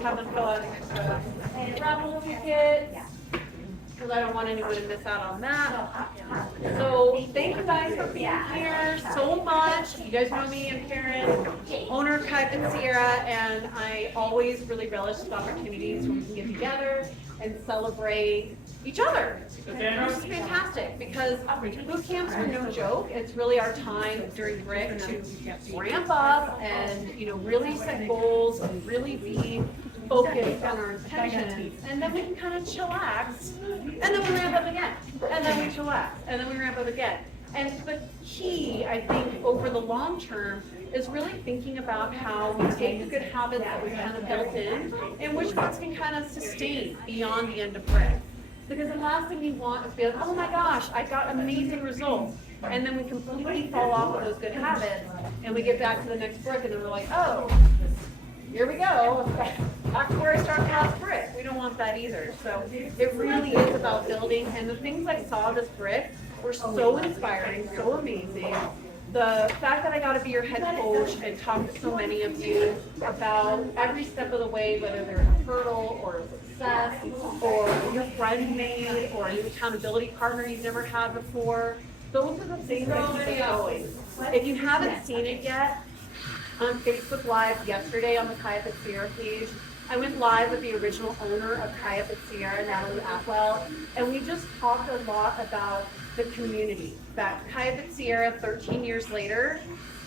have them fill out an extra raffle ticket, because I don't want anyone to miss out on that. So thank you guys for being here so much. You guys know me, I'm Karen, owner of Kaia Sierra, and I always really relish the opportunities where we can get together and celebrate each other, which is fantastic because boot camps are no joke. It's really our time during BRIK to ramp up and really set goals and really be focused on our intentions, and then we can kind of chillax, and then we ramp up again, and then we chillax, and then we ramp up again. And the key, I think, over the long term is really thinking about how we take the good habits that we've kind of built in, and which ones can kind of sustain beyond the end of BRIK. Because the last thing we want is to be like, oh my gosh, I got amazing results. And then we completely fall off of those good habits, and we get back to the next BRIK, and then we're like, oh, here we go, back to where I started last BRIK. We don't want that either. So it really is about building, and the things I saw this BRIK were so inspiring, so amazing. The fact that I got to be your head coach and talk to so many of you about every step of the way, whether there's a hurdle or a success or your friend made or a new accountability partner you've never had before, those are the things that keep us going. If you haven't seen it yet, on Facebook Live yesterday on the Kaia Sierra page, I went live with the original owner of Kaia Sierra, Natalie Atwell, and we just talked a lot about the community. That Kaia Sierra, 13 years later,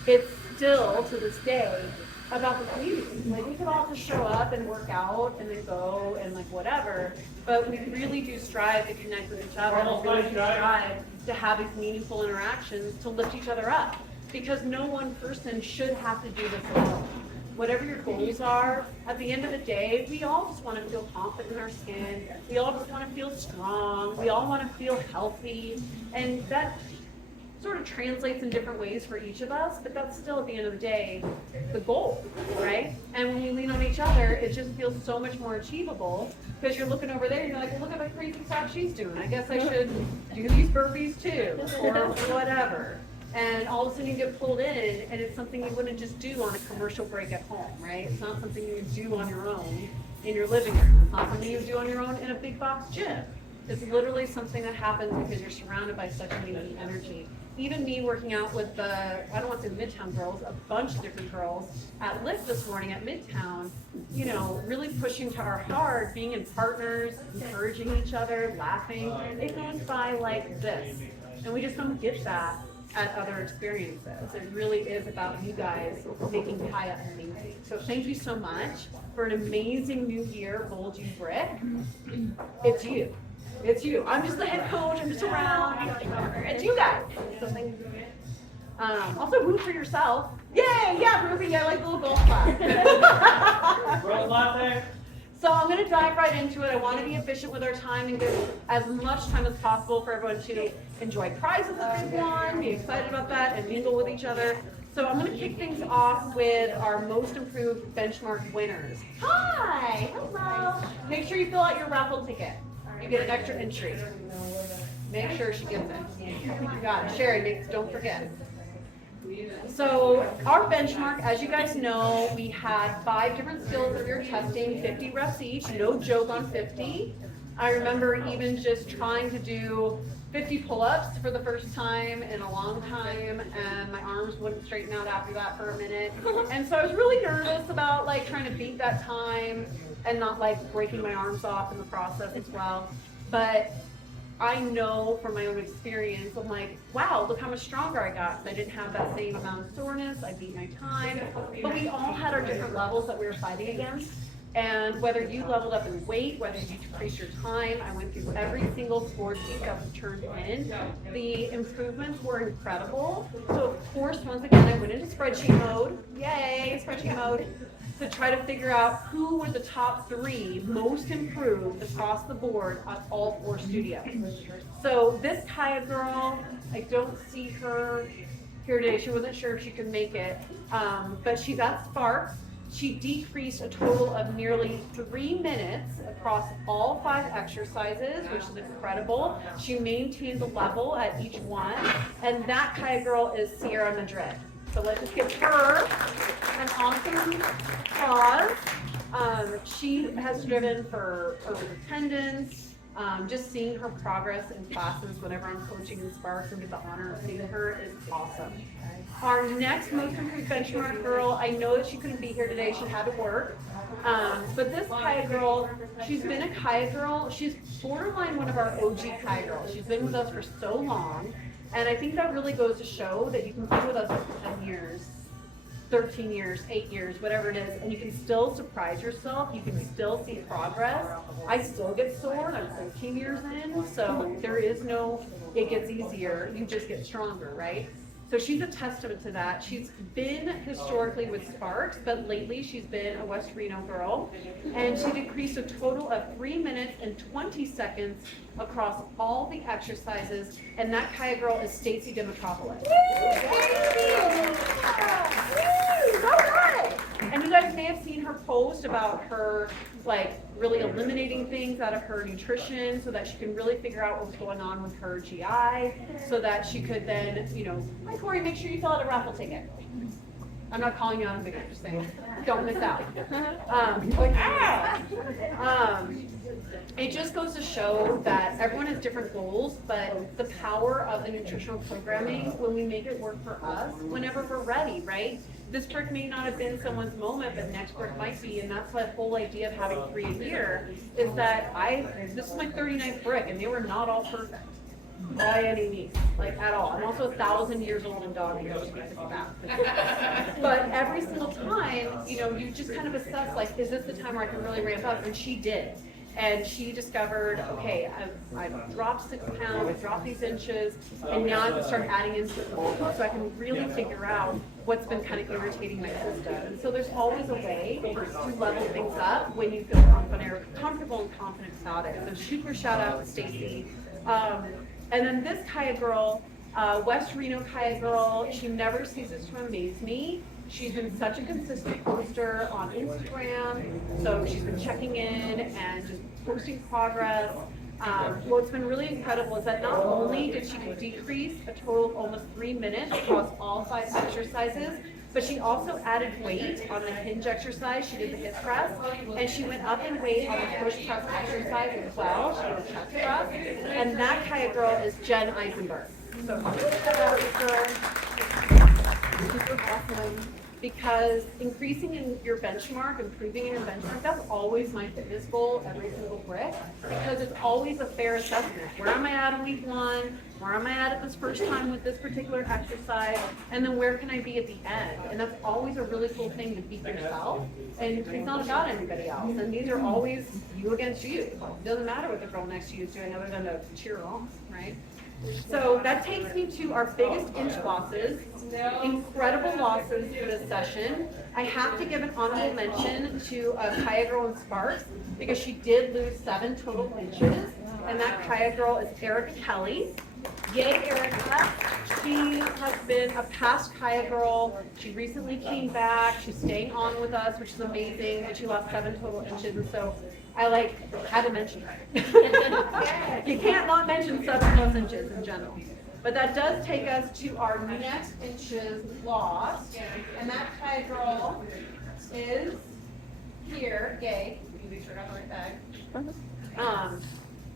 it's still, to this day, about the community. Like, we could all just show up and work out and then go and like whatever, but we really do strive to connect with each other. We really do strive to have these meaningful interactions to lift each other up. Because no one person should have to do this alone. Whatever your goals are, at the end of the day, we all just want to feel confident in our skin. We all just want to feel strong. We all want to feel healthy. And that sort of translates in different ways for each of us, but that's still at the end of the day, the goal, right? And when we lean on each other, it just feels so much more achievable because you're looking over there and you're like, well, look at the crazy stuff she's doing. I guess I should do these burpees too, or whatever. And all of a sudden you get pulled in, and it's something you wouldn't just do on a commercial break at home, right? It's not something you would do on your own in your living room. It's not something you would do on your own in a big box gym. It's literally something that happens because you're surrounded by such amazing energy. Even me working out with the, I don't want to say Midtown girls, a bunch of different girls at Lyft this morning at Midtown, really pushing to our heart, being in partners, encouraging each other, laughing. It goes by like this. And we just don't get that at other experiences. It really is about you guys making Kaia amazing. So thank you so much for an amazing new year, Bold You BRIK. It's you. It's you. I'm just the head coach. I'm just around. It's you guys. So thank you. Also root for yourself. Yay! Yeah, Ruby. I like the little golf clap. So I'm going to dive right into it. I want to be efficient with our time and give as much time as possible for everyone to enjoy prizes that they've won, be excited about that, and mingle with each other. So I'm going to kick things off with our most improved benchmark winners. Hi! Hello! Make sure you fill out your raffle ticket. You get an extra entry. Make sure she gets it. You got it. Sherry, don't forget. So our benchmark, as you guys know, we had 5 different skills that we were testing, 50 reps each, no joke on 50. I remember even just trying to do 50 pull-ups for the first time in a long time, and my arms wouldn't straighten out after that for a minute. And so I was really nervous about like trying to beat that time and not like breaking my arms off in the process as well. But I know from my own experience, I'm like, wow, look how much stronger I got. I didn't have that same amount of soreness. I beat my time. But we all had our different levels that we were fighting against. And whether you leveled up in weight, whether you decreased your time, I went through every single score sheet that was turned in. The improvements were incredible. So of course, once again, I went into spreadsheet mode. Yay, spreadsheet mode. To try to figure out who were the top 3 most improved across the board at all 4 studios. So this Kaia girl, I don't see her here today. She wasn't sure if she could make it, but she's at Spark. She decreased a total of nearly 3 minutes across all 5 exercises, which is incredible. She maintained the level at each one, and that Kaia girl is Sierra Madrid. So let's just give her an awesome applause. she has driven for attendance. Just seeing her progress in classes whenever I'm coaching in Sparks and get the honor of seeing her is awesome. Our next most improved benchmark girl, I know that she couldn't be here today, she had to work. But this Kaia girl, she's been a Kaia girl. She's borderline one of our OG Kaia girls. She's been with us for so long. And I think that really goes to show that you can be with us for 10 years, 13 years, 8 years, whatever it is, and you can still surprise yourself. You can still see progress. I still get sore. I'm 13 years in, so there is no, it gets easier. You just get stronger, right? So she's a testament to that. She's been historically with Sparks, but lately she's been a West Reno girl, and she decreased a total of 3 minutes and 20 seconds across all the exercises, and that Kaia girl is Stacy Dimitropoulos. And you guys may have seen her post about her like really eliminating things out of her nutrition so that she can really figure out what's going on with her GI, so that she could then, you know, hi Corey, make sure you fill out a raffle ticket. I'm not calling you out on big, I'm just saying, don't miss out. It just goes to show that everyone has different goals, but the power of the nutritional programming, when we make it work for us, whenever we're ready, right? This BRIK may not have been someone's moment, but next BRIK might be, and that's the whole idea of having 3 a year, is that this is my 39th BRIK, and they were not all perfect. By any means, like at all. I'm also 1,000 years old in dog years, but every single time, you know, you just kind of assess, like, is this the time where I can really ramp up? And she did. And she discovered, okay, I've dropped 6 pounds, I've dropped these inches, and now I can start adding in food, so I can really figure out what's been kind of irritating my system. And so there's always a way to level things up when you feel comfortable and confident about it. So super shout out to Stacy. And then this Kaia girl, West Reno Kaia girl, she never ceases to amaze me. She's been such a consistent poster on Instagram, so she's been checking in and just posting progress. What's been really incredible is that not only did she decrease a total of almost 3 minutes across all 5 exercises, but she also added weight on the hinge exercise. She did the hip press, and she went up in weight on the push press exercise as well. She did a chest press, and that Kaia girl is Jen Eisenberg. So super awesome. Because increasing in your benchmark, improving in your benchmark, that's always my fitness goal every single BRIK, because it's always a fair assessment. Where am I at in week 1? Where am I at this first time with this particular exercise? And then where can I be at the end? And that's always a really cool thing to beat yourself. And it's not about anybody else. And these are always you against you. It doesn't matter what the girl next to you is doing other than to cheer on, right? So that takes me to our biggest inch losses, incredible losses for this session. I have to give an honorable mention to a Kaia girl in Sparks, because she did lose 7 total inches, and that Kaia girl is Erica Kelly. Yay, Erica. She has been a past Kaia girl. She recently came back. She's staying on with us, which is amazing, and she lost 7 total inches, and so I had to mention her. You can't not mention 7+ inches in general. But that does take us to our next inches lost, and that Kaia girl is here. Yay. Make sure I got the right bag.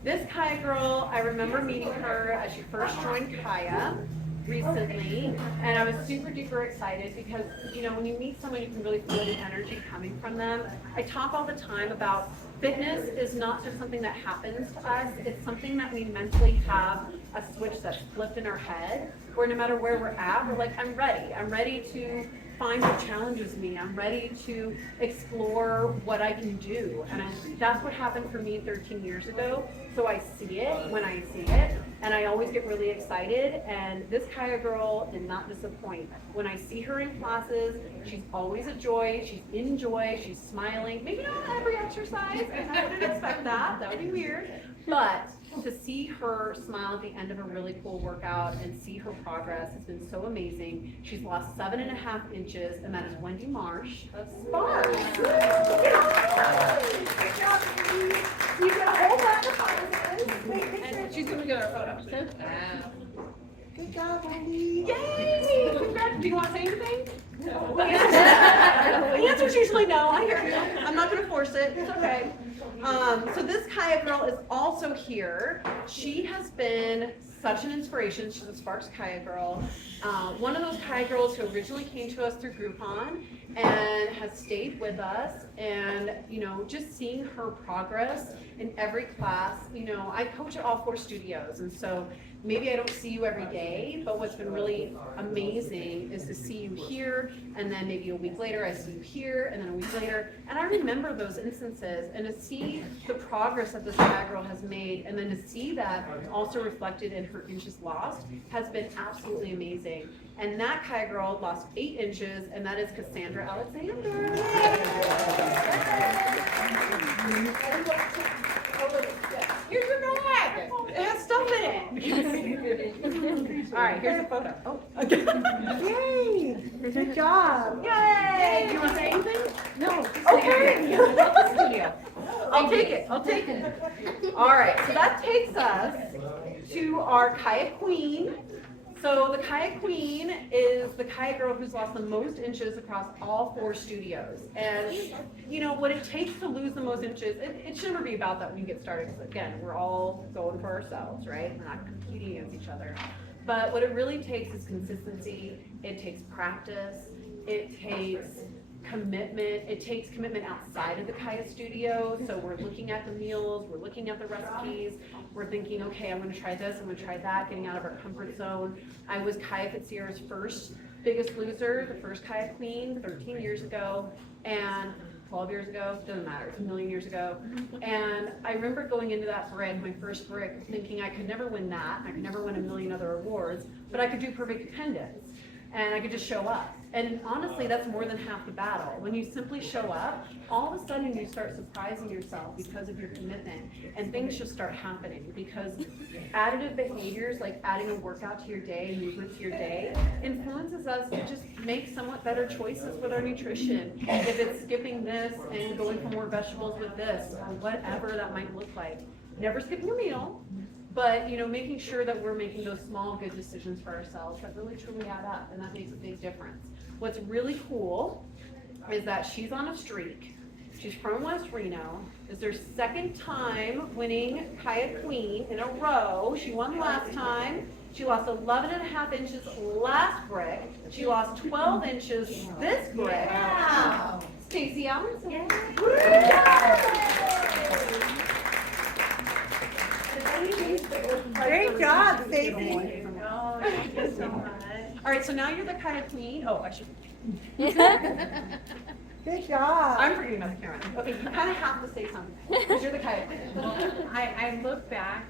This Kaia girl, I remember meeting her as she first joined Kaia recently, and I was super duper excited because, you know, when you meet someone, you can really feel the energy coming from them. I talk all the time about fitness is not just something that happens to us, it's something that we mentally have a switch that's flipped in our head, where no matter where we're at, we're like, I'm ready to find what challenges me, I'm ready to explore what I can do. And that's what happened for me 13 years ago. So I see it when I see it, and I always get really excited, and this Kaia girl did not disappoint. When I see her in classes, she's always a joy, she's in joy, she's smiling. Maybe not every exercise, I wouldn't expect that, that would be weird. But to see her smile at the end of a really cool workout and see her progress has been so amazing. She's lost 7.5 inches, and that is Wendy Marsh of Sparks. Good job, Wendy. You got a whole lot of prizes. And she's going to get our photo. Good job, Wendy. Yay! Congrats. Do you want to say anything? No. The answer's usually no. I hear you. I'm not going to force force it. It's okay. So this Kaia girl is also here. She has been such an inspiration. She's a Sparks Kaia girl. One of those Kaia girls who originally came to us through Groupon and has stayed with us, and just seeing her progress in every class. I coach at all 4 studios, and so maybe I don't see you every day, but what's been really amazing is to see you here, and then maybe a week later I see you here, and then a week later, and I remember those instances, and to see the progress that this Kaia girl has made, and then to see that also reflected in her inches lost has been absolutely amazing. And that Kaia girl lost 8 inches, and that is Cassandra Alexander. Here's your bag. It has stuff in it. All right, here's a photo. Oh, okay. Yay! Good job. Yay! Do you want to say anything? No. Okay. I love the studio. I'll take it. I'll take it. All right, so that takes us to our Kaia Queen. So the Kaia Queen is the Kaia girl who's lost the most inches across all 4 studios. And what it takes to lose the most inches, it should never be about that when you get started, because again, we're all going for ourselves, right? We're not competing against each other. But what it really takes is consistency. It takes practice. It takes commitment. It takes commitment outside of the Kaia studio. So we're looking at the meals, we're looking at the recipes, we're thinking, okay, I'm going to try this, I'm going to try that, getting out of our comfort zone. I was Kaia Fitzgerald's first Biggest Loser, the first Kaia Queen, 13 years ago, and 12 years ago, doesn't matter, it's a million years ago. And I remember going into that BRIK, my first BRIK, thinking I could never win that, I could never win a million other awards, but I could do perfect attendance, and I could just show up. And honestly, that's more than half the battle. When you simply show up, all of a sudden you start surprising yourself because of your commitment, and things just start happening, because additive behaviors like adding a workout to your day, movement to your day, influences us to just make somewhat better choices with our nutrition. If it's skipping this and going for more vegetables with this, or whatever that might look like. Never skipping a meal, but making sure that we're making those small good decisions for ourselves that really truly add up, and that makes a big difference. What's really cool is that she's on a streak. She's from West Reno. It's her 2nd time winning Kaia Queen in a row. She won last time. She lost 11.5 inches last BRIK. She lost 12 inches this BRIK. Wow. Stacey Allenson. Great job, Stacey. Oh, thank you so much. All right, so now you're the Kaia Queen. Oh, I should. Good job. I'm forgetting about the camera. Okay, you kind of have to say something, because you're the Kaia Queen. Well, I look back,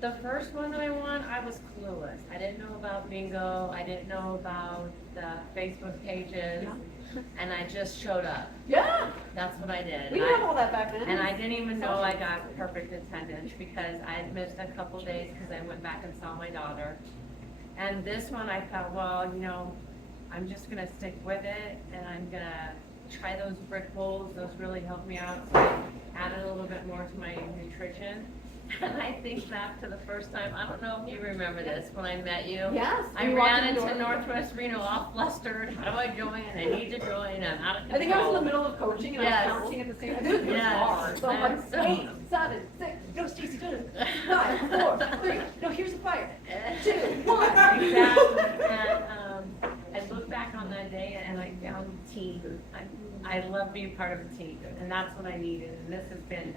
the first one that I won, I was clueless. I didn't know about bingo, I didn't know about the Facebook pages, and I just showed up. Yeah. That's what I did. We didn't have all that back then. And I didn't even know I got perfect attendance because I had missed a couple days because I went back and saw my daughter. And this one I thought, well, I'm just gonna stick with it, and I'm gonna try those BRIK bowls. Those really helped me out. So I added a little bit more to my nutrition. And I think back to the first time, I don't know if you remember this, when I met you. Yes. I ran into Northwest Reno all flustered. How do I join? I need to join. I'm out of control. I think I was in the middle of coaching, and Yes. I was counting at the same time. This was hard. So I'm like, 8, 7, 6, no, Stacey, do it. 5, 4, 3, no, here's the fire. 2, 1. Exactly. And I look back on that day and I found a team. I love being part of a team, and that's what I needed. And this has been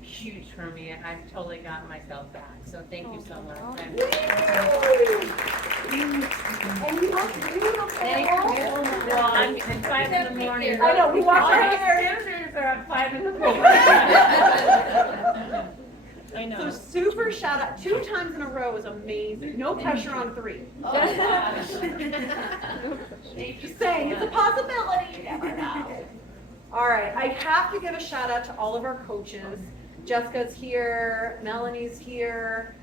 huge for me. I've totally gotten myself back. So thank you so much. And you look beautiful. Thank you. Well, I'm at 5 in the morning. I know, we wash our All hair. sisters are at 5 in the morning. I know. So super shout out. 2 times in a row is amazing. No pressure on 3. Oh, gosh. Just saying, it's a possibility. You never know. All right, I have to give a shout out to all of our coaches. Jessica's here, Melanie's here.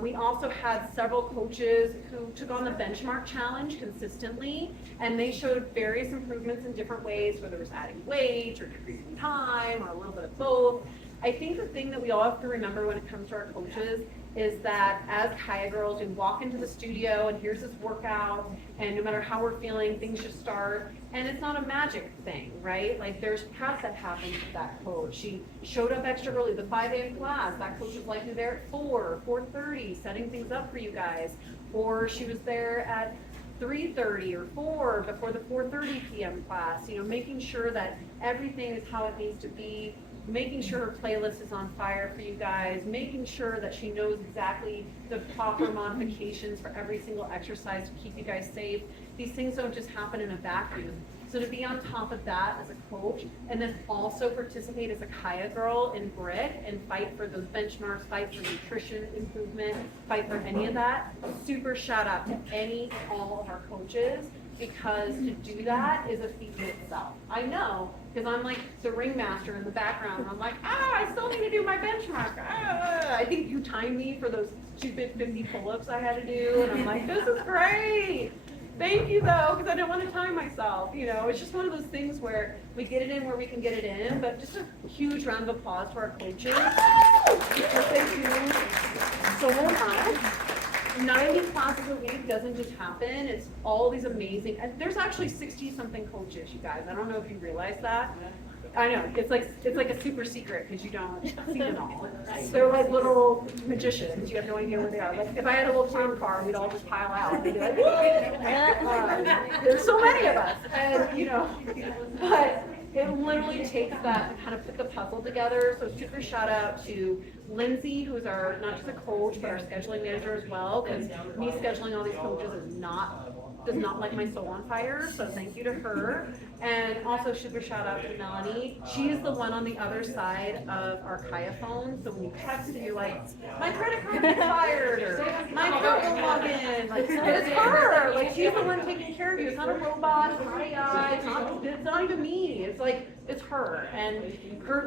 We also had several coaches who took on the benchmark challenge consistently, and they showed various improvements in different ways, whether it was adding weight or decreasing time or a little bit of both. I think the thing that we all have to remember when it comes to our coaches is that as Kaia girls, we walk into the studio and here's this workout, and no matter how we're feeling, things just start. And it's not a magic thing, right? Like there's prep that happens with that coach. She showed up extra early, the 5 a.m. class. That coach was likely there at 4:30, setting things up for you guys. Or she was there at 3:30 or 4 before the 4:30 p.m. class, making sure that everything is how it needs to be, making sure her playlist is on fire for you guys, making sure that she knows exactly the proper modifications for every single exercise to keep you guys safe. These things don't just happen in a vacuum. So to be on top of that as a coach, and then also participate as a Kaia girl in BRIK and fight for those benchmarks, fight for nutrition improvement, fight for any of that, super shout out to any and all of our coaches, because to do that is a feat in itself. I know, because I'm like the ringmaster in the background, and I'm like, I still need to do my benchmark. I think you timed me for those stupid 50 pull-ups I had to do, and I'm like, this is great. Thank you though, because I didn't want to time myself. It's just one of those things where we get it in where we can get it in, but just a huge round of applause for our coaches. Because they do so much. 90 classes a week doesn't just happen. It's all these amazing, and there's actually 60 something coaches, you guys. I don't know if you realize that. I know, it's like a super secret because you don't see them all. They're like little magicians. You have no idea where they are. Like if I had a little clown car, we'd all just pile out. They'd be like, there's so many of us, and but it literally takes that to kind of put the puzzle together. So super shout out to Lindsay, who's our not just a coach but our scheduling manager as well, because me scheduling all these coaches does not light my soul on fire, so thank you to her. And also super shout out to Melanie. She is the one on the other side of our Kaia phone, so when you text and you're like, my credit card expired, or my phone won't log in, like, it's her. Like, she's the one taking care of you. It's not a robot, it's not AI, it's not even me. It's like, it's her. And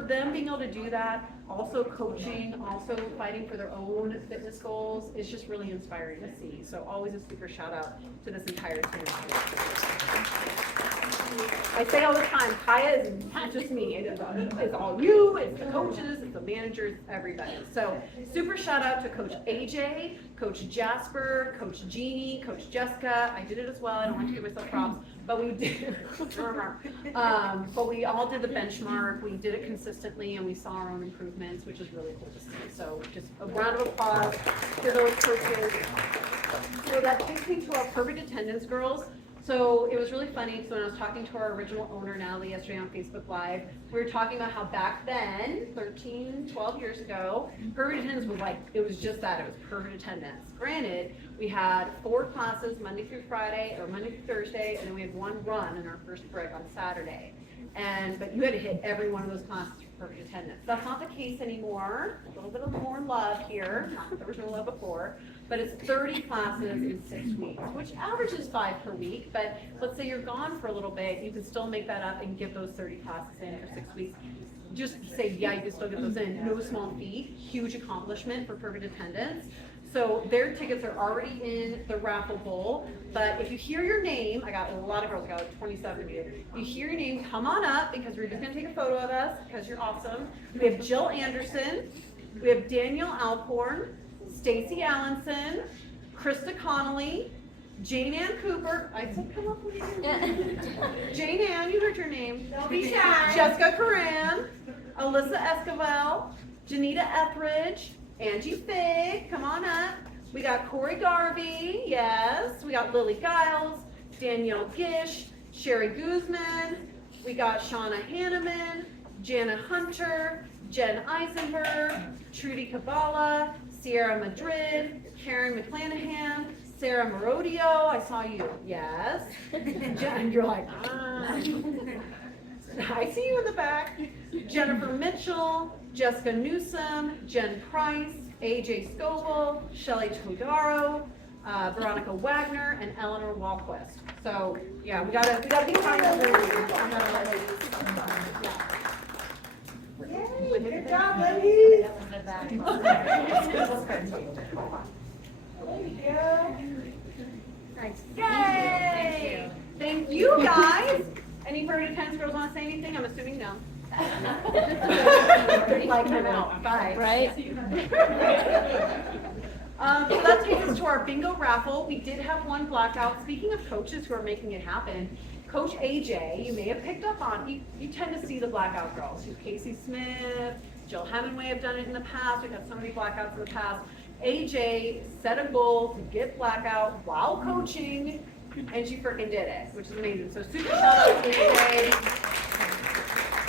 them being able to do that, also coaching, also fighting for their own fitness goals is just really inspiring to see. So always a super shout out to this entire team. I say all the time, Kaia is not just me. It's all you, it's the coaches, it's the managers, everybody. So super shout out to Coach AJ, Coach Jasper, Coach Jeannie, Coach Jessica. I did it as well. I don't like to give myself props, but we did. But we all did the benchmark. We did it consistently, and we saw our own improvements, which is really cool to see. So just a round of applause for those coaches. So that takes me to our perfect attendance girls. So it was really funny because when I was talking to our original owner, Natalie, yesterday on Facebook Live, we were talking about how back then, 13, 12 years ago, perfect attendance was like, it was just that, it was perfect attendance. Granted, we had 4 classes Monday through Friday, or Monday through Thursday, and then we had 1 run in our first BRIK on Saturday. But you had to hit every one of those classes for perfect attendance. That's not the case anymore. A little bit of more love here. Not that there was no love before. But it's 30 classes in 6 weeks, which averages 5 per week. But let's say you're gone for a little bit, you can still make that up and get those 30 classes in for 6 weeks. Just say, yeah, you can still get those in. No small feat, huge accomplishment for perfect attendance. So their tickets are already in the raffle bowl. But if you hear your name, I got a lot of girls, I got like 27 of you. If you hear your name, come on up because we're just gonna take a photo of us because you're awesome. We have Jill Anderson, we have Danielle Alcorn, Stacy Allenson, Krista Connolly, Jane Ann Cooper. I said come up with your name. Jane Ann, you heard your name. Don't be shy. Jessica Coran, Alyssa Esquivel, Janita Etheridge, Angie Fig, come on up. We got Corey Garvey, yes. We got Lily Giles, Danielle Gish, Sherry Guzman. We got Shauna Hanneman, Jana Hunter, Jen Eisenberg, Trudy Cabala, Sierra Madrid, Karen McClanahan, Sarah Merodio, I saw you, yes. And you're like, I see you in the back. Jennifer Mitchell, Jessica Newsom, Jen Price, AJ Scoville, Shelly Todaro, Veronica Wagner, and Eleanor Walquist. So yeah, we gotta be kind to Yay, good job, ladies. There you go. Nice. Yay! Thank you guys. Any perfect attendance girls want to say anything? I'm assuming no. Like I'm out, bye. Right? So that takes us to our bingo raffle. We did have one blackout. Speaking of coaches who are making it happen, Coach AJ, you may have picked up on, you tend to see the blackout girls. Casey Smith, Jill Hemingway have done it in the past. We've had so many blackouts in the past. AJ set a goal to get blackout while coaching, and she freaking did it, which is amazing. So super shout out to AJ.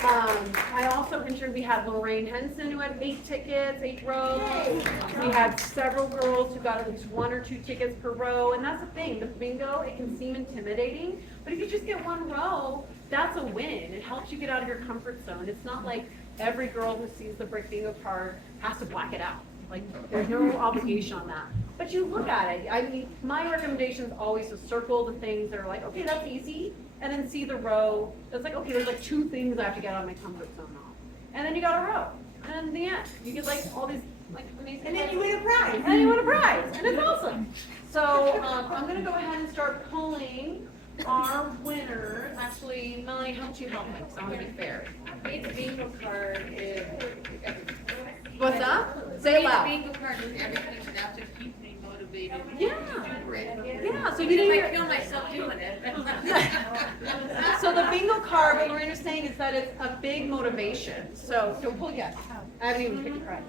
I also entered, we had Lorraine Henson who had 8 tickets, 8 rows. We had several girls who got at least 1 or 2 tickets per row. And that's the thing, the bingo, it can seem intimidating, but if you just get 1 row, that's a win. It helps you get out of your comfort zone. It's not like every girl who sees the BRIK bingo card has to black it out. Like, there's no obligation on that. But you look at it. I mean, my recommendation is always to circle the things that are like, okay, that's easy. And then see the row that's like, okay, there's like 2 things I have to get out of my comfort zone on. And then you got a row. And in the end, you get like all these like amazing. And then you win a prize. And then you win a prize. And it's awesome. So I'm going to go ahead and start pulling our winner. Actually, Melanie, how don't you help me? So I want to be fair. The bingo card is. What's that? Say it loud. Bingo card is everything that to keep me motivated. Yeah. Yeah, so you I didn't feel myself doing it. So the bingo card, what Lorena's saying is that it's a big motivation. So don't pull yet. I haven't even picked a card.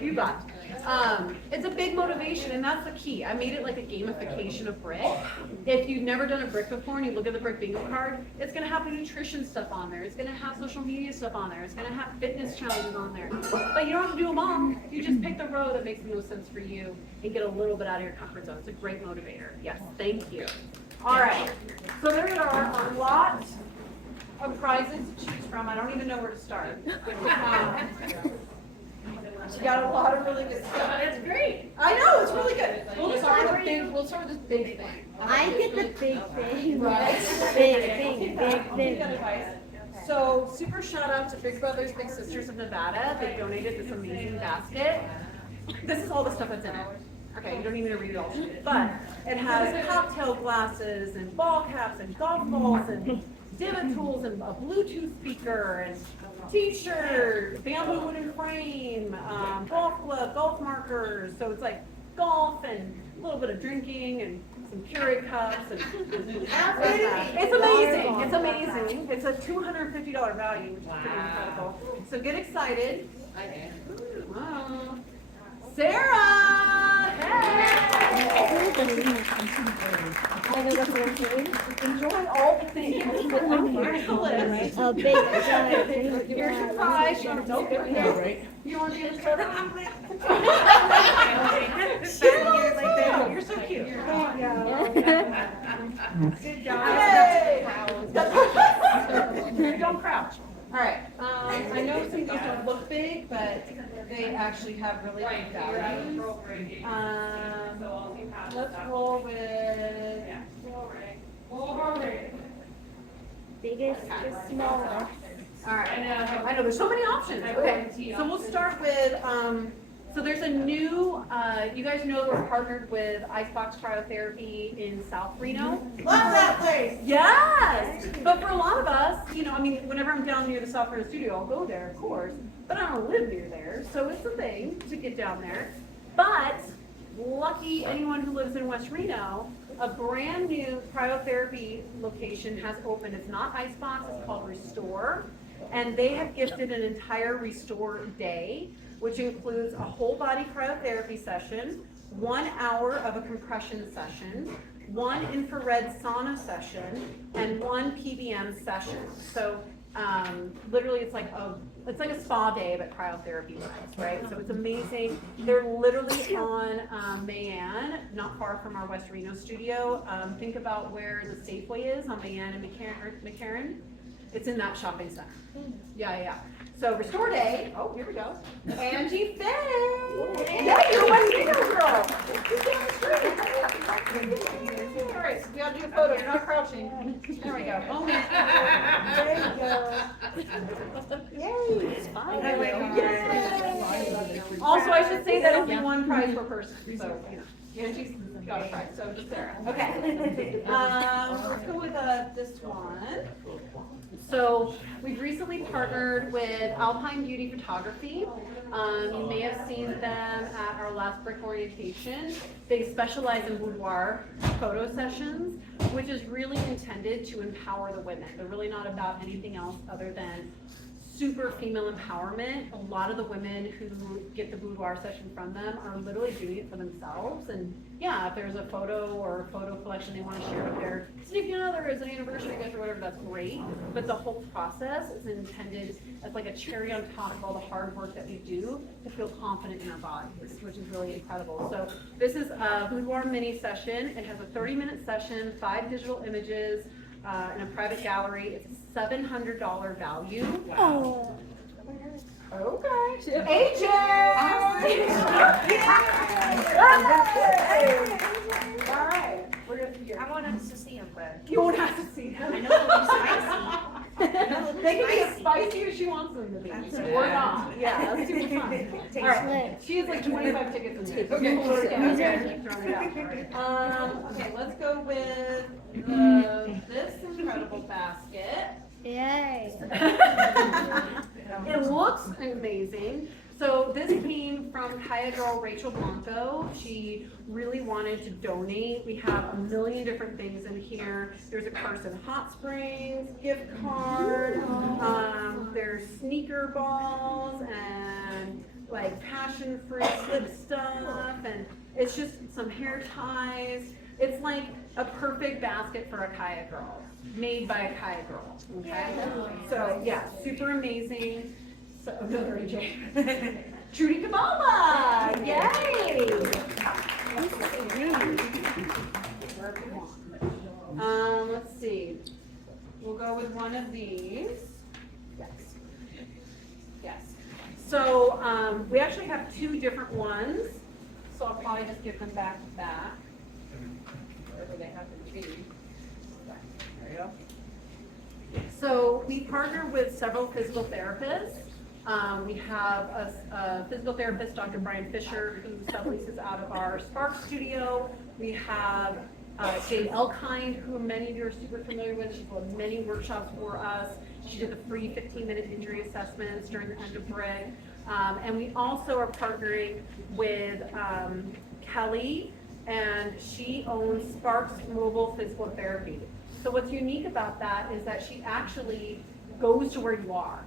You got it. It's a big motivation, and that's the key. I made it like a gamification of BRIK. If you've never done a BRIK before and you look at the BRIK bingo card, it's gonna have the nutrition stuff on there. It's gonna have social media stuff on there. It's gonna have fitness challenges on there. But you don't have to do them all. You just pick the row that makes the most sense for you and get a little bit out of your comfort zone. It's a great motivator. Yes, thank you. All right, so there are a lot of prizes to choose from. I don't even know where to start. You got a lot of really good stuff. That's great. I know, it's really good. We'll start with this big thing. I get the big thing. Right? Big. So super shout out to Big Brothers Big Sisters of Nevada. They donated this amazing basket. This is all the stuff that's in it. Okay, you don't need me to read it all, but it has cocktail glasses and ball caps and golf balls and divot tools and a Bluetooth speaker and t-shirt, bamboo wooden frame, golf club, golf markers. So it's like golf and a little bit of drinking and some Keurig cups. And it's amazing. It's amazing. It's a $250 value, which is pretty incredible. So get excited. Wow. Sarah! Hey! Enjoy all the things. Here's the list. A big Here's your prize. You want to be in the photo? You're so cute. Good job. Hey! Don't crouch. All right. I know some of these don't look big, but they actually have really big values. Let's roll with. biggest to smallest. All right. I know. There's so many options. Okay. So we'll start with. So there's a new. You guys know we're partnered with Icebox Cryotherapy in South Reno. Love that place. Yes, but for a lot of us, you know, I mean, whenever I'm down near the South Reno studio, I'll go there, of course, but I don't live near there, so it's a thing to get down there. But lucky anyone who lives in West Reno, a brand new cryotherapy location has opened. It's not Icebox, it's called Restore, and they have gifted an entire Restore day, which includes a whole body cryotherapy session, 1 hour of a compression session, 1 infrared sauna session, and 1 PBM session. So literally it's like a spa day, but cryotherapy wise, right? So it's amazing. They're literally on Mayan, not far from our West Reno studio. Think about where the Safeway is on Mayan and McCarran. It's in that shopping center. Yeah. So Restore Day, oh, here we go. Angie Faye. Yeah, you're one Reno girl. She's down the street. All right, so we gotta do a photo. You're not crouching. There we go. Oh, there you go. Yay. It's fine. Yay. Also, I should say that only 1 prize per person. So, you know, Angie's got a prize. So just Sarah. Okay. Let's go with this one. So we've recently partnered with Alpine Beauty Photography. You may have seen them at our last BRIK orientation. They specialize in boudoir photo sessions, which is really intended to empower the women. They're really not about anything else other than super female empowerment. A lot of the women who get the boudoir session from them are literally doing it for themselves. And yeah, if there's a photo or a photo collection they want to share with their significant other as an anniversary gift or whatever, that's great. But the whole process is intended as like a cherry on top of all the hard work that we do to feel confident in our bodies, which is really incredible. So this is a boudoir mini session. It has a 30-minute session, 5 digital images, in a private gallery. It's a $700 value. Oh. Okay. AJ! All right. We're gonna figure. I want us to see him, but. You won't have to see them. I know it'll be spicy. They can be as spicy as she wants them to be. Absolutely. Or not. Yeah, that's super fun. All right. She has like 25 tickets in here. Okay. Okay, let's go with this incredible basket. Yay. It looks amazing. So this came from Kaia girl Rachel Blanco. She really wanted to donate. We have a million different things in here. There's a Carson Hot Springs gift card. There's sneaker balls and like passion fruit slip stuff, and it's just some hair ties. It's like a perfect basket for a Kaia girl, made by a Kaia girl. Okay, so yeah, super amazing. So another AJ. Trudy Kabbalah! Yay! Let's see. We'll go with one of these. Yes. Yes. So we actually have 2 different ones. So I'll probably just give them back to back. Wherever they happen to be. There you go. So we partner with several physical therapists. We have a physical therapist, Dr. Brian Fisher, who subleases out of our Spark studio. We have Jade Elkind, who many of you are super familiar with. She's done many workshops for us. She did the free 15-minute injury assessments during the End-of-BRIK. And we also are partnering with Kelly, and she owns Sparks Mobile Physical Therapy. So what's unique about that is that she actually goes to where you are.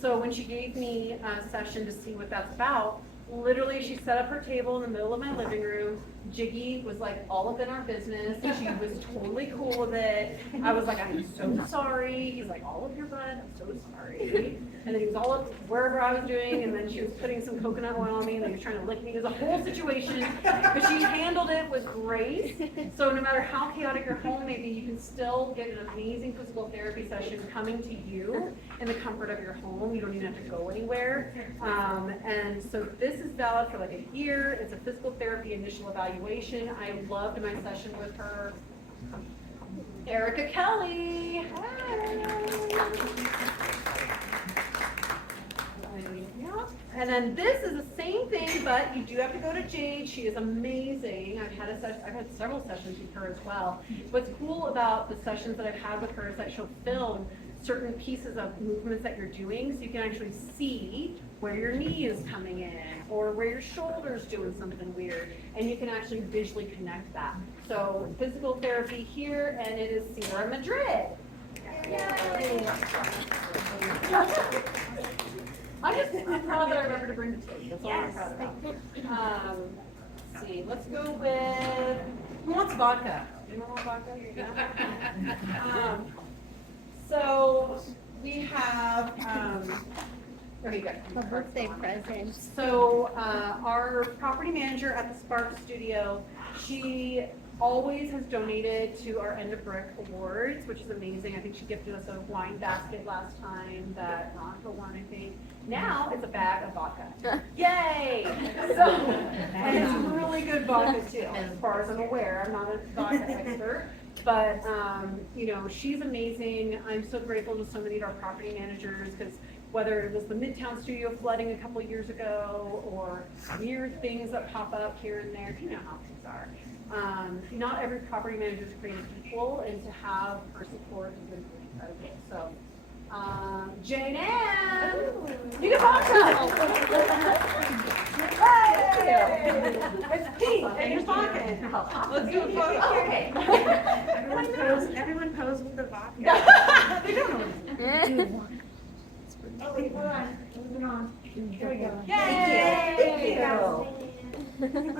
So when she gave me a session to see what that's about, literally she set up her table in the middle of my living room. Jiggy was like all up in our business. She was totally cool with it. I was like, I'm so sorry. He's like, all of your butt, I'm so sorry. And then he was all up wherever I was doing, and then she was putting some coconut oil on me, and then he was trying to lick me. It was a whole situation, but she handled it with grace. So no matter how chaotic your home may be, you can still get an amazing physical therapy session coming to you in the comfort of your home. You don't even have to go anywhere. And so this is valid for like a year. It's a physical therapy initial evaluation. I loved my session with her. Erica Kelly. And then this is the same thing, but you do have to go to Jade. She is amazing. I've had several sessions with her as well. What's cool about the sessions that I've had with her is that she'll film certain pieces of movements that you're doing, so you can actually see where your knee is coming in or where your shoulder's doing something weird, and you can actually visually connect that. So physical therapy here, and it is Sierra Madrid. Yay! I'm proud that I remembered to bring the tape. That's all I'm proud about. Let's see, let's go with, who wants vodka? Anyone want vodka? Here you go. So we have, there you go. A birthday present. So our property manager at the Spark Studio, she always has donated to our End-of-BRIK awards, which is amazing. I think she gifted us a wine basket last time that Veronica won, I think. Now it's a bag of vodka. Yay! So, and it's really good vodka too, as far as I'm aware. I'm not a vodka expert. But, you know, she's amazing. I'm so grateful to so many of our property managers, because whether it was the Midtown studio flooding a couple of years ago or weird things that pop up here and there, you know how things are. Not every property manager is created equal, and to have her support has been really incredible. So Jane Ann. You can talk to Hey! It's Pete, and you're talking. Let's do a photo. Okay. Everyone pose with the vodka. They don't know what it is. Oh, wait, hold on. Moving on. Here we go. Yay! Thank you.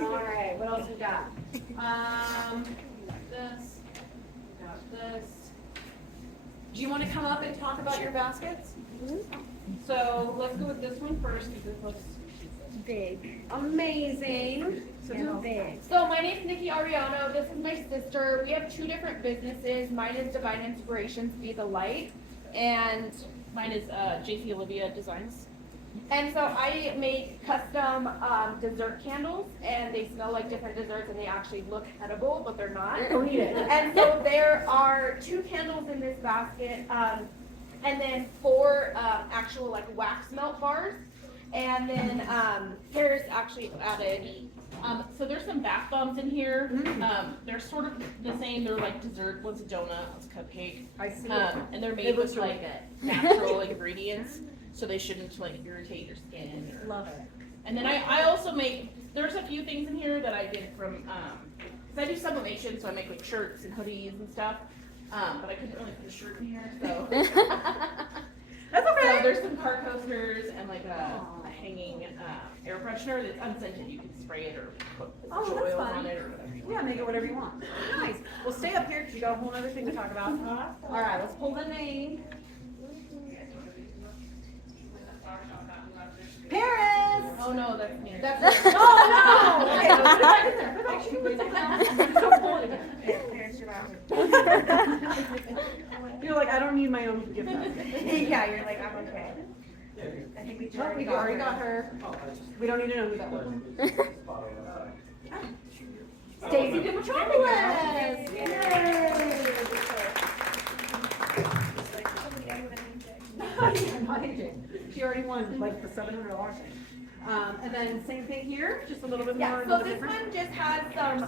All right, what else we got? This, we got this. Do you want to come up and talk about your baskets? So let's go with this one first because it looks Big. amazing. And big. So my name's Nikki Ariano. This is my sister. We have two different businesses. Mine is Divine Inspirations, Be the Light, and mine is JC Olivia Designs. And so I make custom dessert candles, and they smell like different desserts, and they actually look edible, but they're not. Don't eat it. And so there are 2 candles in this basket, and then 4 actual like wax melt bars, and then there's actually added. So there's some bath bombs in here. They're sort of the same. They're like dessert. One's a donut, one's a cupcake. I see. And they're It made looks with really like good. natural ingredients, so they shouldn't like irritate your skin. Or, Love it. and then I also make. There's a few things in here that I did from. Cause I do sublimation, so I make like shirts and hoodies and stuff. But I couldn't really put a shirt in here, so. That's okay. So there's some car coasters and like a hanging air freshener that's unscented. You can spray it or put Oh, essential that's oils fun. on it or whatever. Yeah, make it whatever you want. Nice. Well, stay up here because you got a whole other thing to talk about. All right, let's pull the name. Paris. Oh no, that's me. That's it. Oh no. Okay, let's put it back in there. Put it back. She can put it down. So pull it again. There's your out. You're like, I don't need my own gift basket. Yeah, you're like, I'm okay. I think we Nope, we already got her. We don't need to know who that was. Stacy Dimotropoulos. Yay! She already won like the $700 thing. And then same thing here, just a little bit more. Yeah, a so little this different. one just has some,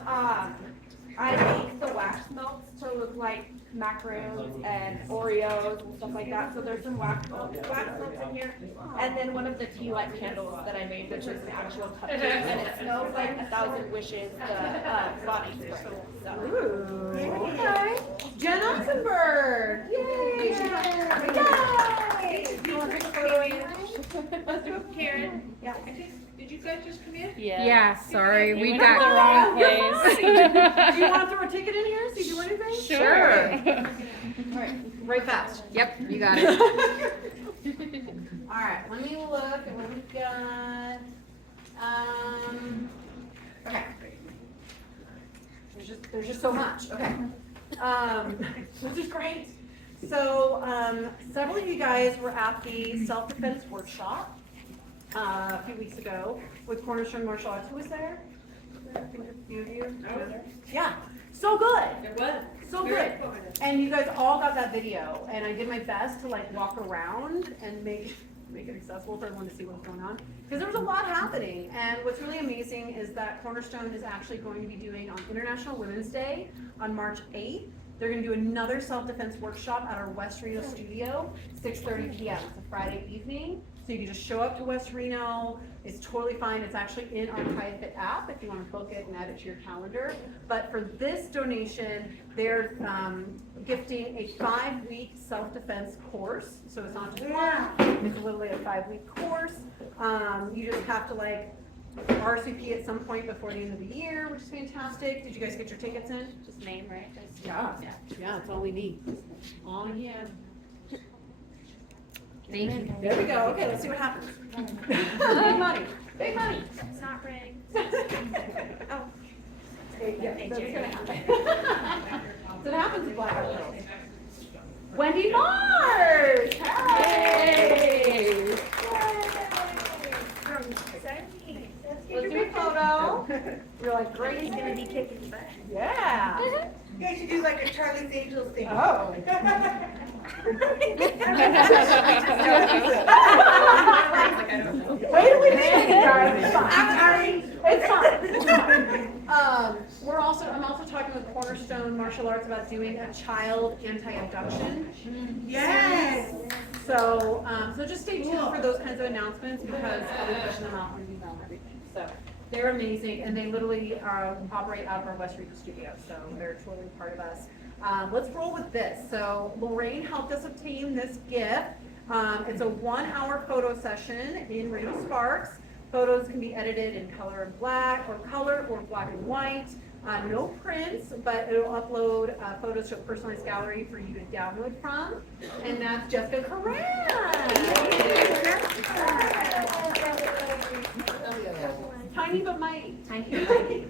I make the wax melts to look like macaroons and Oreos and stuff like that. So there's some wax melts in here. And then one of the tea light candles that I made, which is an actual cupcake, and it smells like 1,000 wishes, the body spray. So. Ooh, okay. Jen Oxenberg. Yay! Yay! Do you want to take a photo? Let's do it, Karen. Yeah. Did you guys just come in? Yeah, sorry, we went got. to the wrong place. Do you want to throw a ticket in here, see if you want anything? Sure. All right, right fast. Yep, you got it. All right, let me look at what we've got. Okay. There's just so much. Okay. Which is great. So, several of you guys were at the self-defense workshop a few weeks ago with Cornerstone Martial Arts. Who was there? A few of you? Yeah. So good. It was. So good. And you guys all got that video, and I did my best to like walk around and make it accessible for everyone to see what's going on. Because there was a lot happening, and what's really amazing is that Cornerstone is actually going to be doing on International Women's Day on March 8th. They're going to do another self-defense workshop at our West Reno studio, 6:30 p.m. It's a Friday evening. So you can just show up to West Reno. It's totally fine. It's actually in our Kaia Fit app if you want to book it and add it to your calendar. But for this donation, they're gifting a 5-week self-defense course. So it's not just one, it's literally a 5-week course. You just have to like RSVP at some point before the end of the year, which is fantastic. Did you guys get your tickets in? Just name, right? Yeah, that's all we need. All yeah. Thank you. There we go. Okay, let's see what happens. Big money. Big money. It's not rigged. Yeah, that's gonna happen. So it happens with Black Eyed Girls. Wendy Mars! Hey! Let's do a photo. You're like, great. He's gonna be kicking butt. Yeah. You guys should do like a Charlie's Angels thing. Oh. Wait till we make it, guys. It's fine. It's fine. I'm also talking with Cornerstone Martial Arts about doing a child anti-abduction. Yes. So, so just stay tuned for those kinds of announcements because I'll be pushing them out on email and everything. So they're amazing and they literally operate out of our West Rica studio. So they're totally part of us. Let's roll with this. So Lorraine helped us obtain this gift. It's a 1-hour photo session in Reno Sparks. Photos can be edited in color and black or black and white. No prints, but it'll upload photos to a personalized gallery for you to download from. And that's Jessica Coran. Tiny but mighty. Tiny but mighty.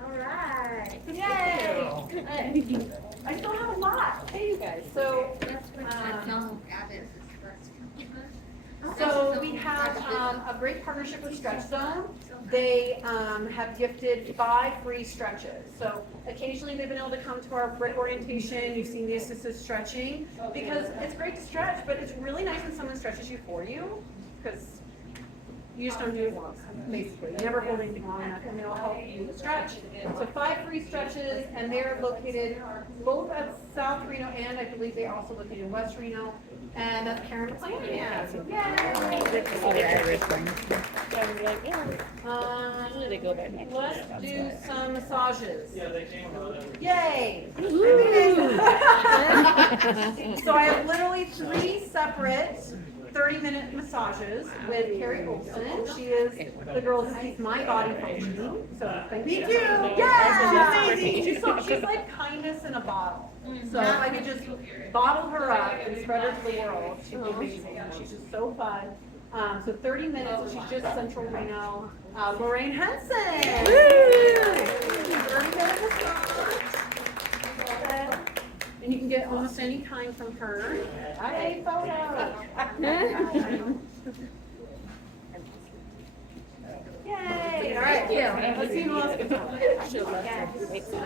All right. Yay! I still have a lot. Hey, you guys. So, so we have a great partnership with Stretch Zone. They have gifted 5 free stretches. So occasionally they've been able to come to our BRIK orientation. You've seen the assisted stretching because it's great to stretch, but it's really nice when someone stretches you for you because you just don't do it once, basically. You never hold anything long enough and they'll help you stretch. So 5 free stretches and they're located both at South Reno and I believe they also located in West Reno. And that's Karen McLean. Yay! Let's do some massages. Yay! So I have literally 3 separate 30-minute massages with Carrie Olson. She is the girl who keeps my body functioning. So thank you. Me too. Yeah, she's amazing. She's like kindness in a bottle. So if I could just bottle her up and spread her to the world, she'd be amazing. She's just so fun. So 30 minutes, and she's just Central Reno. Lorraine Henson. 30-minute massage. And you can get almost any kind from her. Hey, photo. Yay! All right, let's see who else can talk.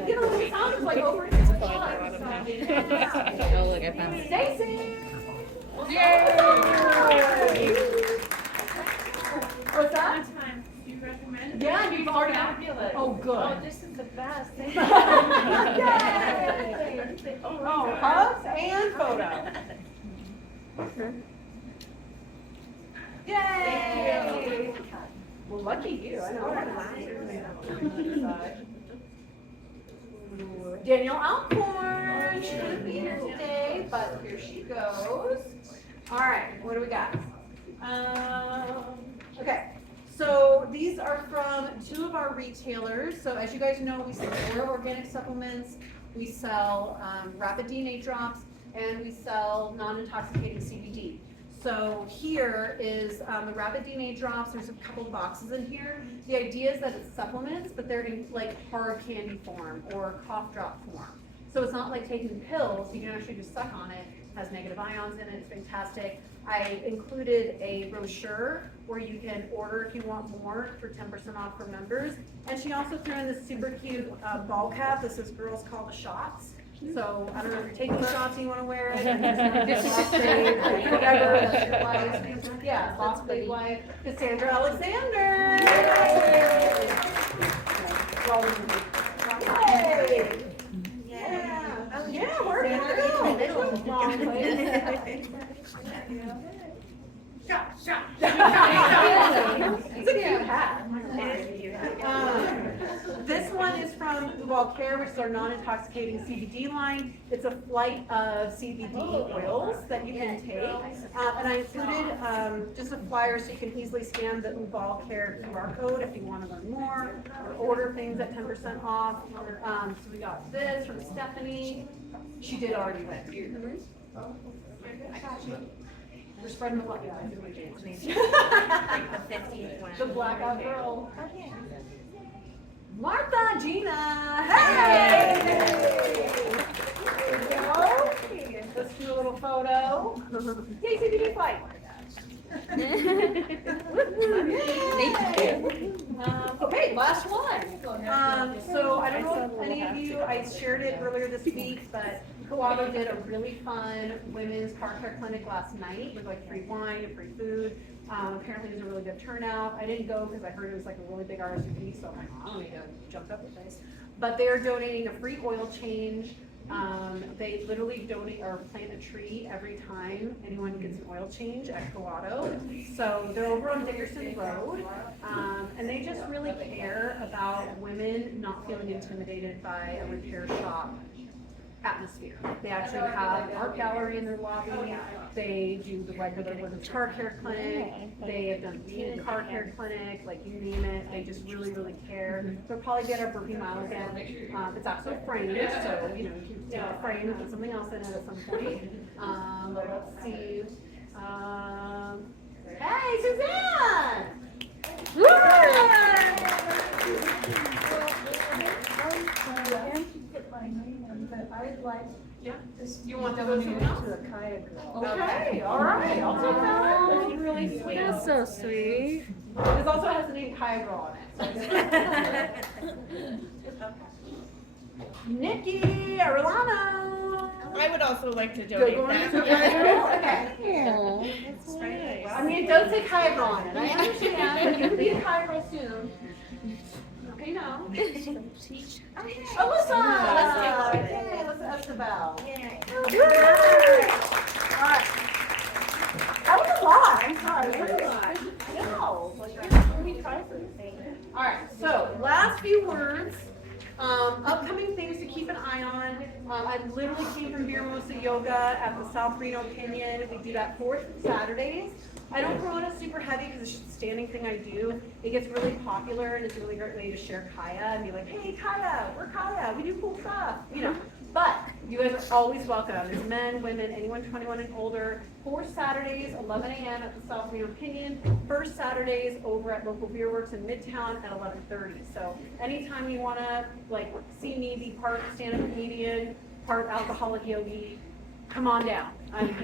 You know, it sounds like over here. Oh, look, I found it. Stacy! Yay! What's that? Do you recommend? Yeah, you've already. Fabulous. Oh, good. Oh, this is the best. Yay! Oh, hugs and photo. Yay! Well, lucky you. I know. Danielle Alcorn. She couldn't be here today, but here she goes. All right, what do we got? Okay. So these are from 2 of our retailers. So as you guys know, we sell Aura organic supplements, we sell rapid DNA drops, and we sell non-intoxicating CBD. So here is the rapid DNA drops. There's a couple boxes in here. The idea is that it's supplements, but they're in like hard candy form or cough drop form. So it's not like taking pills. You can actually just suck on it. It has negative ions in it. It's fantastic. I included a brochure where you can order if you want more for 10% off for members. And she also threw in this super cute ball cap. This is Girls Call the Shots. So I don't know if you're taking the shots and you want to wear it, or boss babe, or whatever, that's your wife. Yeah, boss babe wife, Cassandra Alexander. Yay! Yeah. Yeah, we're gonna go. This was wrong place. Shot. It's a cute hat. This one is from Care, which is our non-intoxicating CBD line. It's a flight of CBD oils that you can take. And I included just a flyer so you can easily scan the Care QR code if you want to learn more or order things at 10% off. So we got this from Stephanie. She did already win. I got you. We're spreading the love. The blackout girl. Martha, Gina. Hey! There we go. Let's do a little photo. Yay, CBD flight. Okay, last one. So I don't know if any of you, I shared it earlier this week, but Kaia did a really fun women's car care clinic last night with like free wine and free food. Apparently there's a really good turnout. I didn't go because I heard it was like a really big RSVP, so I'm like, oh, I need to jump up with this. But they're donating a free oil change, They literally donate or plant a tree every time anyone gets an oil change at Coado. So they're over on Dickerson Road, and they just really care about women not feeling intimidated by a repair shop atmosphere. They actually have an art gallery in their lobby. They do the regular women's car care clinic. They have done teen car care clinic, like you name it. They just really, really care. They'll probably get our burpee mile again. It's actually framed, so you can take the frame and put something else in it at some point. But let's see. Hey, Suzanne! I'd like Yeah. you want to go to someone else? to a Kaia girl. Okay, all right, I'll take that. That's really sweet. That's so sweet. This also has the name Kaia Girl on it. Nikki Arellano. I would also like to Go donate going to that. Kaia Girl? Okay. Yeah, that's nice. I mean, it does say Kaia Girl on it. I understand, but you'll be a Kaia Girl soon. Okay, no. Alyssa! Hey, Alyssa Estabel. All right. That was a lot. I'm sorry. I know. Let me try something. All right. So last few words. Upcoming things to keep an eye on. I literally came from Beer Mimosa Yoga at the South Reno Canyon. We do that 4th Saturdays. I don't promote it super heavy because it's just a standing thing I do. It gets really popular and it's a really great way to share Kaia and be like, hey Kaia, we're Kaia, we do cool stuff, you know. But you guys are always welcome. It's men, women, anyone 21 and older. 4 Saturdays, 11 a.m. at the South Reno Canyon. 1st Saturdays over at Local Beer Works in Midtown at 11:30. So anytime you want to like see me be part stand-up comedian, part alcoholic yogi, come on down. I'm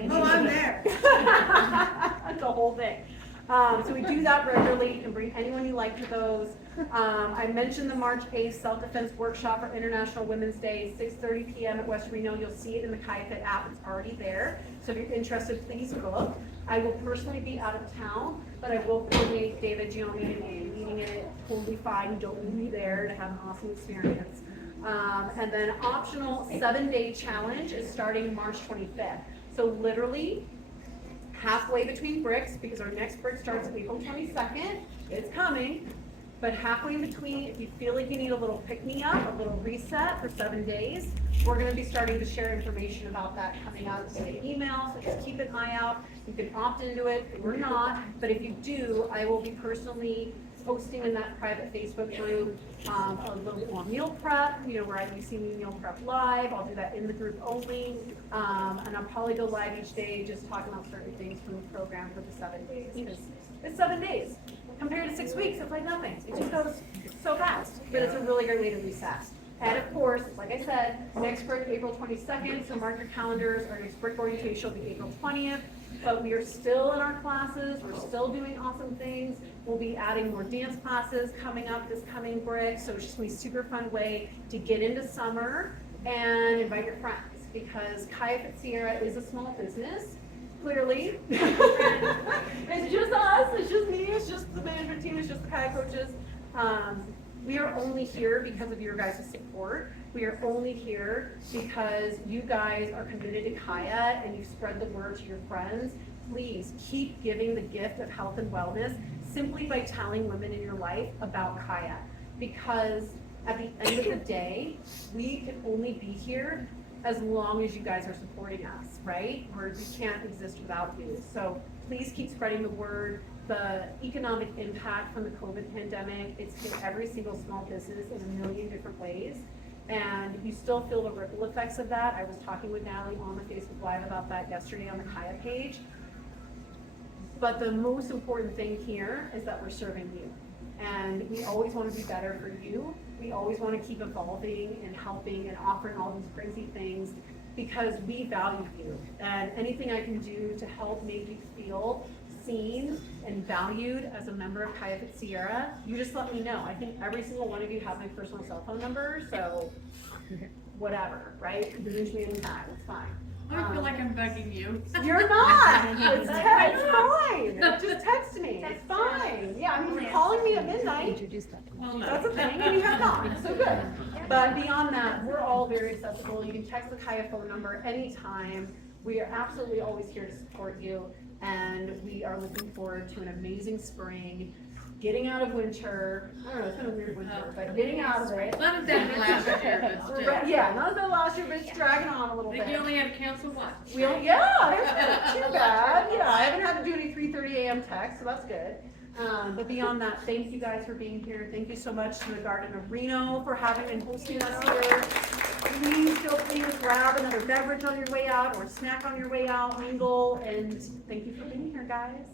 there. That's the whole thing. So we do that regularly. You can bring anyone you like to those. I mentioned the March 8th self-defense workshop for International Women's Day, 6:30 p.m. at West Reno. You'll see it in the Kaia Fit app. It's already there. So if you're interested, please book. I will personally be out of town, but I will coordinate David Gianni and meeting it. Totally fine. Don't need me there to have an awesome experience. And then optional 7-day challenge is starting March 25th. So literally halfway between BRIKs, because our next BRIK starts April 22nd. It's coming. But halfway in between, if you feel like you need a little pick-me-up, a little reset for 7 days, we're going to be starting to share information about that coming out in the email. So just keep an eye out. You can opt into it or not. But if you do, I will be personally posting in that private Facebook group a little more meal prep, where you see me meal prep live. I'll do that in the group only. And I'll probably go live each day just talking about certain things from the program for the 7 days. Because it's 7 days. Compared to 6 weeks, it's like nothing. It just goes so fast. But it's a really great way to reset. And of course, like I said, next BRIK April 22nd, so mark your calendars. Our next BRIK orientation will be April 20th. But we are still in our classes. We're still doing awesome things. We'll be adding more dance classes coming up this coming BRIK. So it's just going to be a super fun way to get into summer and invite your friends. Because Kaia Fit Sierra is a small business, clearly. It's just us. It's just me. It's just the management team. It's just the Kaia coaches. We are only here because of your guys' support. We are only here because you guys are committed to Kaia and you spread the word to your friends. Please keep giving the gift of health and wellness simply by telling women in your life about Kaia. Because at the end of the day, we can only be here as long as you guys are supporting us, right? Or we can't exist without you. So please keep spreading the word. The economic impact from the COVID pandemic, it's hit every single small business in a million different ways. And you still feel the ripple effects of that. I was talking with Natalie on the Facebook Live about that yesterday on the Kaia page. But the most important thing here is that we're serving you. And we always want to be better for you. We always want to keep evolving and helping and offering all these crazy things because we value you. And anything I can do to help make you feel seen and valued as a member of Kaia Fit Sierra, you just let me know. I think every single one of you have my personal cell phone number, so whatever, right? You can reach me anytime, it's fine. I feel like I'm bugging you. You're not. It's fine. Just text me. It's fine. Yeah, I mean, you're calling me at midnight. night. That's a thing, and you have not, so good. But beyond that, we're all very accessible. You can text the Kaia phone number anytime. We are absolutely always here to support you, and we are looking forward to an amazing spring, getting out of winter. I don't know, it's been a weird winter, but getting out of it. Not as bad as last year, but still. Yeah, not as bad last year, but it's dragging on a little I bit. think you only had to cancel once. Yeah, it's not too bad. Yeah, I haven't had to do any 3:30 a.m. text, so that's good. But beyond that, thank you guys for being here. Thank you so much to the Garden of Reno for having and hosting us here. Please feel free to grab another beverage on your way out or snack on your way out, mingle, and thank you for being here, guys.